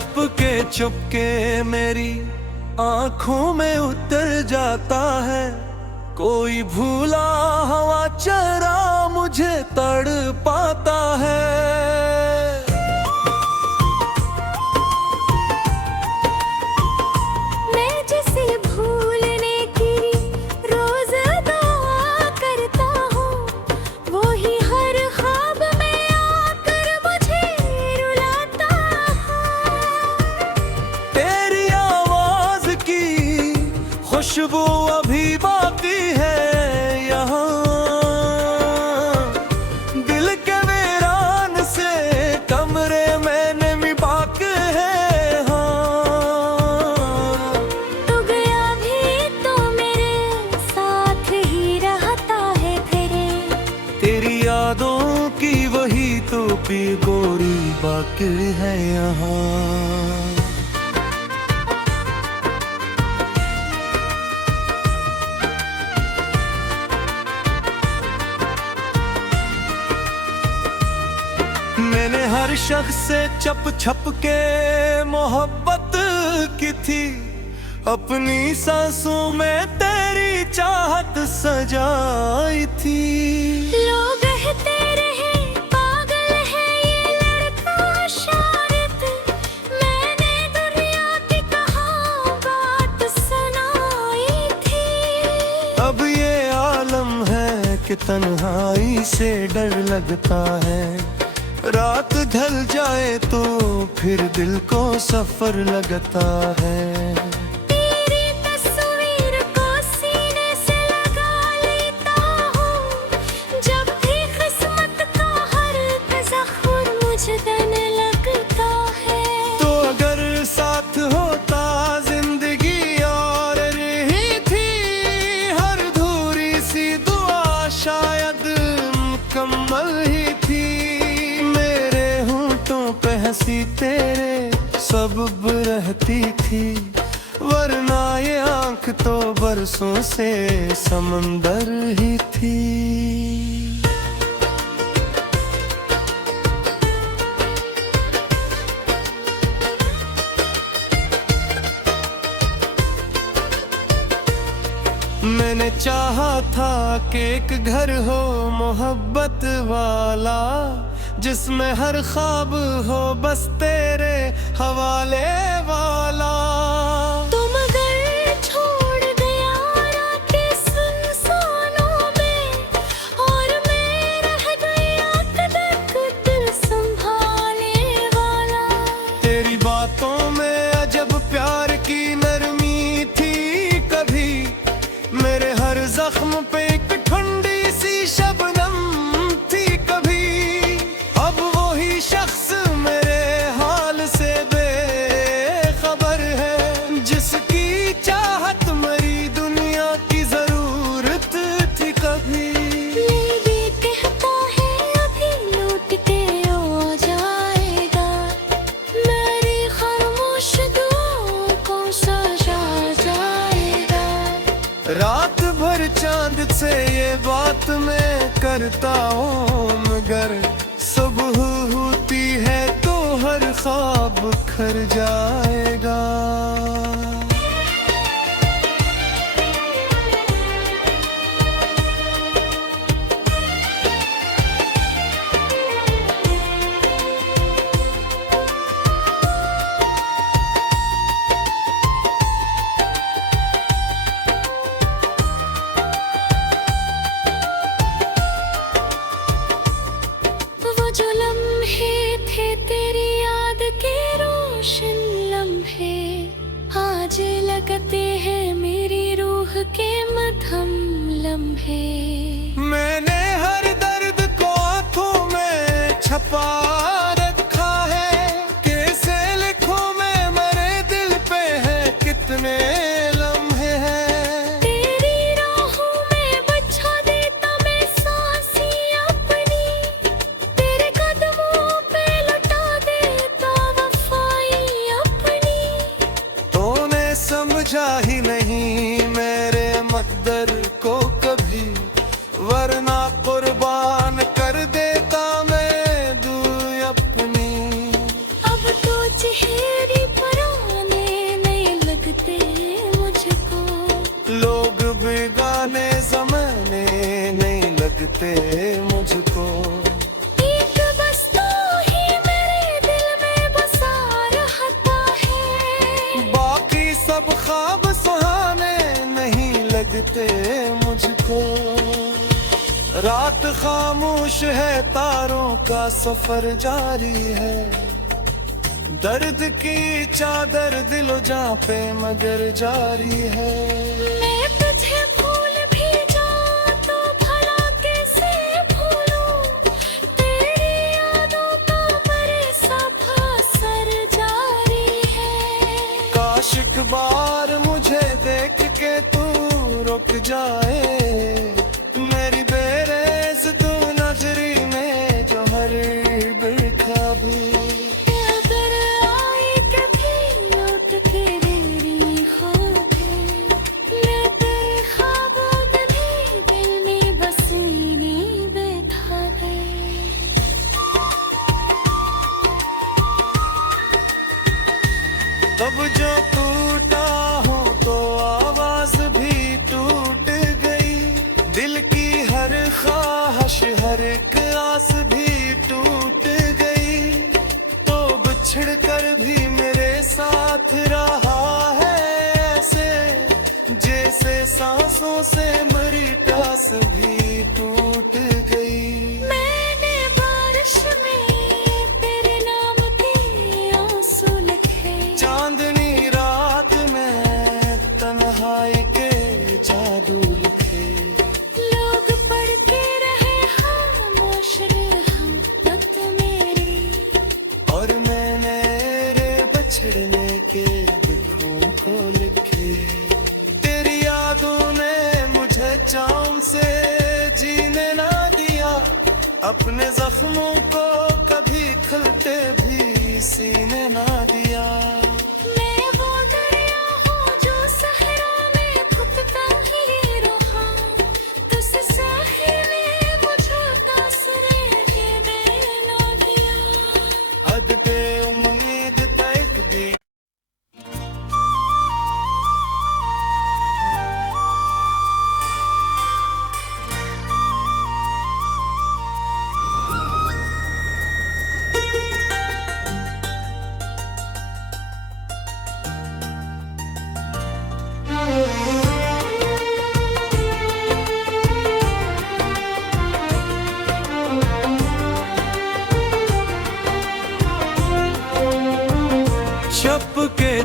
चुपके चुपके मेरी आंखों में उतर जाता है। कोई भूला हवा चरा मुझे तड़पाता है। मैं जिसे भूलने की रोज दुआ करता हूँ, वो ही हर ख्वाब में आकर मुझे रुलाता है। तेरी आवाज की खुशबू अभी बाकी है यहाँ, दिल के वीरान से कमरे में नमी बाकी है। हाँ, तू गया भी तो मेरे साथ ही रहता है तेरे। तेरी यादों की वही तो पी गोरी बाकी है यहाँ। मैंने हर शख्स से चप छप के मोहब्बत की थी, अपनी सांसों में तेरी चाहत सजाई थी। लोग कहते रहे पागल है ये लड़का शायद, मैंने दुनिया की कहावत सुनाई थी। अब ये आलम है कि तन्हाई से डर लगता है, रात ढल जाए तो फिर दिल को सफर लगता है। तेरी तस्वीर को सीने से लगा लेता हूँ, जब भी किस्मत का हर तज़ख्खुर मुझे देने लगता है। तो अगर साथ होता जिंदगी और रही थी, हर धूरी सी दुआ शायद मुकम्मल ही थी। हंसी तेरे सबब रहती थी, वरना ये आंख तो बरसों से समंदर ही थी। मैंने चाहा था कि एक घर हो मोहब्बत वाला, जिसमें हर ख्वाब हो बस तेरे हवाले वाला। तुम अगर छोड़ गया रातें सुनसानों में, और मैं रह गया कदक दिल संभाले वाला। तेरी बातों में अजब प्यार की नरमी थी, कभी मेरे हर जख्म पे एक ठंडी सी शबनम थी। कभी अब वही शख्स मेरे हाल से बेखबर है, जिसकी चाहत मरी दुनिया की जरूरत थी कभी। ये भी कहता है अभी लौट के आ जाएगा, मेरी खामोश दुआओं को सजा जाएगा। रात भर चांद से ये बात मैं करता हूँ, मगर सुबह होती है तो हर ख्वाब खर जाएगा। जो लम्हे थे तेरी याद के रोशन लम्हे, आज लगते हैं मेरी रूह के मध्यम लम्हे। मैंने हर दर्द को आंखों में छपा रखा है, कैसे लिखूं मैं मरे दिल पे है कितने लम्हे हैं। तेरी राहों में बचा देता मैं सांसें अपनी, तेरे कदमों पे लुटा देता वफाई अपनी। तूने समझा ही नहीं मेरे मकदर को कभी, वरना कुर्बान कर देता मैं दूं अपनी। अब तो चेहरे लगते मुझको। एक बस तू ही मेरे दिल में बसा रहता है, बाकी सब ख्वाब सुहाने नहीं लगते मुझको। रात खामोश है, तारों का सफर जारी है, दर्द की चादर दिलो जा पे मगर जारी है। मैं तुझे भूल भी जाऊं तो भला कैसे भूलूं, तेरी यादों का बरसा असर जारी है। काश एक बार मुझे देख के तू रुक जाए, मेरी बेरेस तू नजरी में जो हर बिरखा भी। अगर आई कभी लौट के मेरी ख्वाबें, मैं तेरे ख्वाबों में भी दिल में बसीने बैठा है। तब जो टूटा हो तो आवाज भी टूट गई, दिल की हर ख्वाहिश हर एक आस भी टूट गई। तो बिछड़ कर भी मेरे साथ रहा है ऐसे, जैसे सांसों से मेरी प्यास भी टूट गई। मैंने बारिश में तेरे नाम के आंसू लिखे, चांदनी रात में तन्हाई के जादू लिखे। लोग पढ़ के रहे खामोश हम तक मेरी, और मैंने रे बछड़ने के दुखों को लिखे। तेरी यादों ने मुझे चाँद से जीने ना दिया, अपने जख्मों को कभी खलते भी सीने ना दिया। मैं वो दरिया हूँ जो सहरा में खुदता ही रहा, तुझ साहिल में मुझे तासरे के बेलो दिया। हद पे उम्मीद तक भी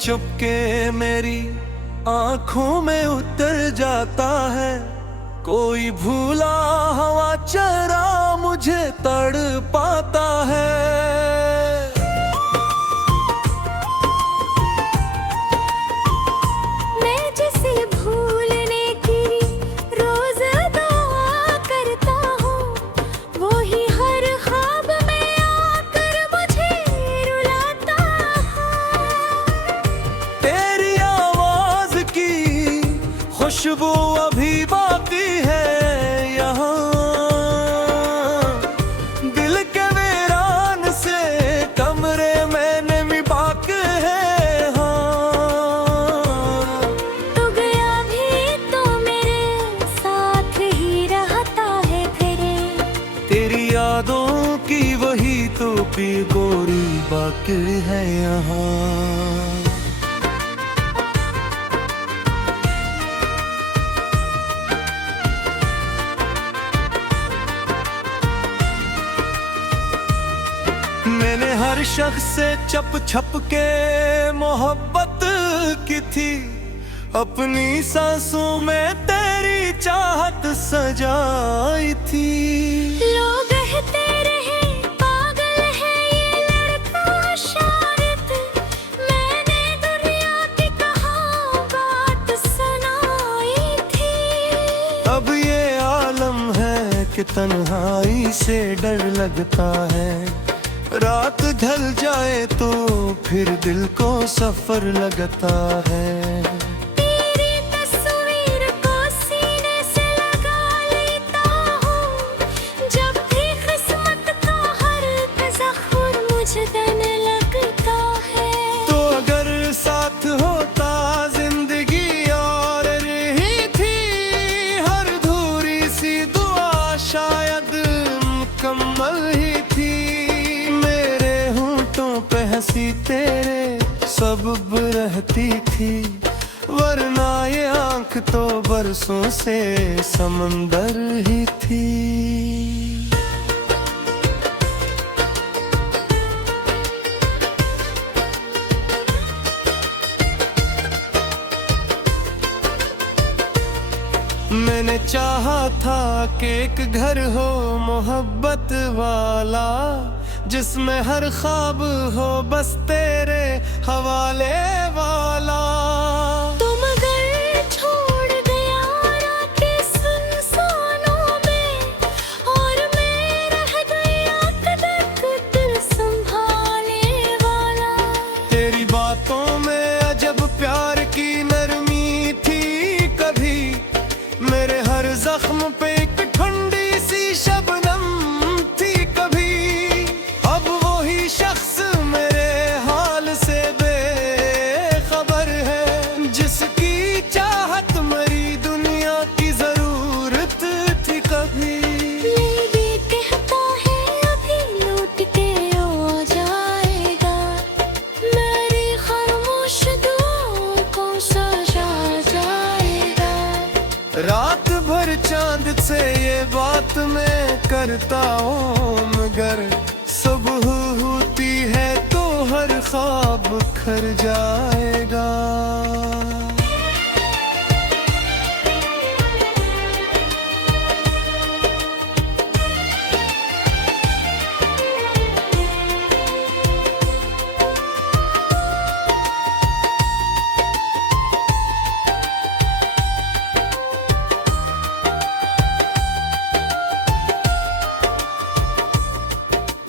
चुपके मेरी आंखों में उतर जाता है, कोई भूला हवा चरा मुझे तड़ पाता है। मैं जिसे भूलने की रोज दुआ करता हूँ, वो ही हर ख्वाब में आकर मुझे रुलाता है। तेरी आवाज की खुशबू अभी बाकी है यहाँ, दिल के वीरान से कमरे में नमी बाक है। हाँ, तू गया भी तो मेरे साथ ही रहता है तेरे, तेरी यादों की वही तो पी गोरी बाकी है यहाँ। मैंने हर शख्स से चप छप के मोहब्बत की थी, अपनी सांसों में तेरी चाहत सजाई थी। लोग कहते रहे पागल है ये लड़का शायद, मैंने दुनिया की कहावत सुनाई थी। अब ये आलम है कि तन्हाई से डर लगता है, रात ढल जाए तो फिर दिल को सफर लगता है। तेरी तस्वीर को सीने से लगा लेता हूँ, जब भी किस्मत का हर तज़ख्खुर मुझ तन लगता है। तो अगर साथ होता जिंदगी और रही थी हर धूरी सी दुआ शायद सबब रहती थी, वरना ये आंख तो बरसों से समंदर ही थी। मैंने चाहा था कि एक घर हो मोहब्बत वाला, जिसमें हर ख्वाब हो बस तेरे हवाले वाला। तुम अगर छोड़ गया रातें सुनसानों में, और मैं रह गया कदक दिल संभाले वाला। तेरी बातों में अजब प्यार की नरमी थी, कभी मेरे हर जख्म पे एक ठंडी सी शबनम थी कभी। अब वही शख्स मेरे हाल से बेखबर है, जिसकी चाहत मेरी दुनिया की जरूरत थी कभी। ये भी कहता है अभी लौट के आ जाएगा, मेरी खामोश दुआओं को सजा जाएगा। रात भर चांद से ये बात मैं करता हूँ, मगर सुबह होती है तो हर ख्वाब खर जाएगा।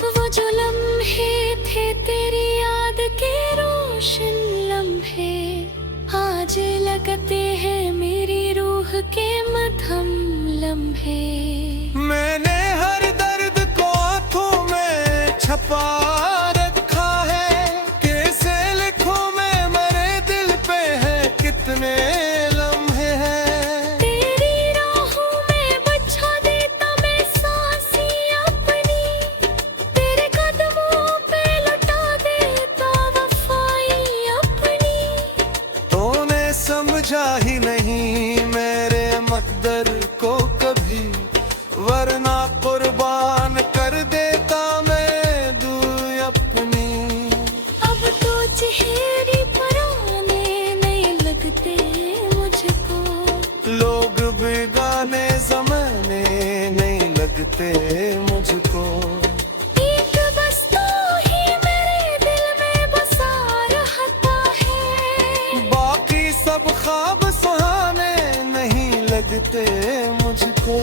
वो जो लम्हे थे तेरी याद के रोशन लम्हे, आज लगते हैं मेरी रूह के मध्यम लम्हे। मैंने हर दर्द को आंखों में छपा रखा है, कैसे लिखूं मैं मेरे दिल पे है कितने लम्हे हैं। तेरी राहों में बचा देता मैं सांसें अपनी, तेरे कदमों पे लुटा देता वफाई अपनी। तूने समझा ही नहीं मेरे मकदर को कभी, वरना कुर्बान कर देता मैं दूँ अपनी। अब तो चेहरे पुराने नहीं लगते मुझको, लोग बेगाने ज़माने नहीं लगते मुझको। एक बस तू ही मेरे दिल में बसा रहता है, बाकी सब ख्वाब सुहाने नहीं लगते मुझको।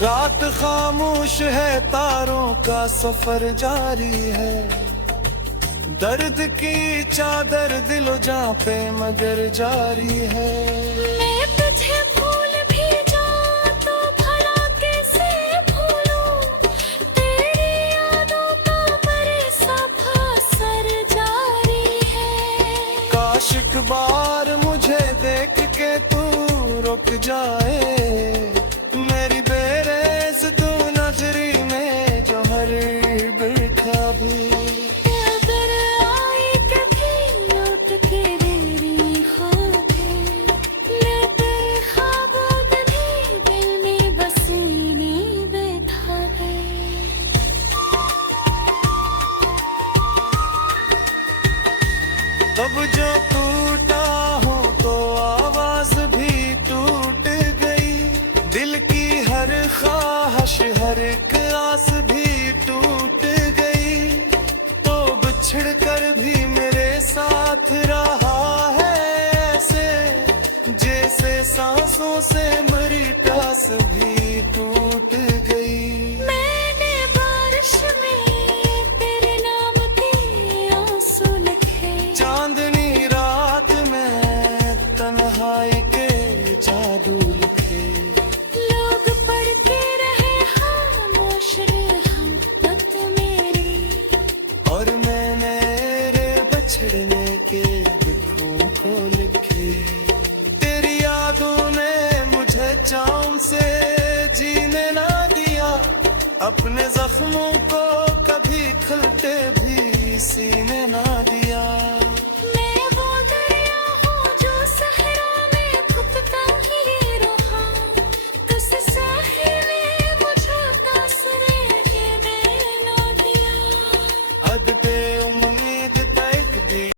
रात खामोश है, तारों का सफर जारी है, दर्द की चादर दिलो जा पे मगर जारी है। मैं तुझे भूल भी जाऊं तो भला कैसे भूलूं, तेरी यादों का मेरे सब असर जारी है। काश एक बार मुझे देख के तू रुक जाए, मेरी बेरेस तू नजरी में जो हर बैठा भी। अगर आई कभी लौट के मेरी ख्वाबें, मैं तेरे ख्वाबों में भी दिल में बसने बैठा है। तब जो टूटा हूँ तो आवाज भी टूट गई, दिल की हर ख्वाहिश हर एक आस भी टूट गई। तो बिछड़ कर भी मेरे साथ रहा है ऐसे, जैसे सांसों से मेरी प्यास भी टूट गई। मैंने बारिश में तेरे नाम के आंसू लिखे, चांदनी रात में तन्हाई के जादू लिखे। लोग पढ़ते रहे खामोश रहमत मेरी, और मैंने रे बछड़ने के दुखों को लिखे। तेरी यादों ने मुझे चाँद से जीने ना दिया, अपने जख्मों को कभी खलते भी सीने ना दिया।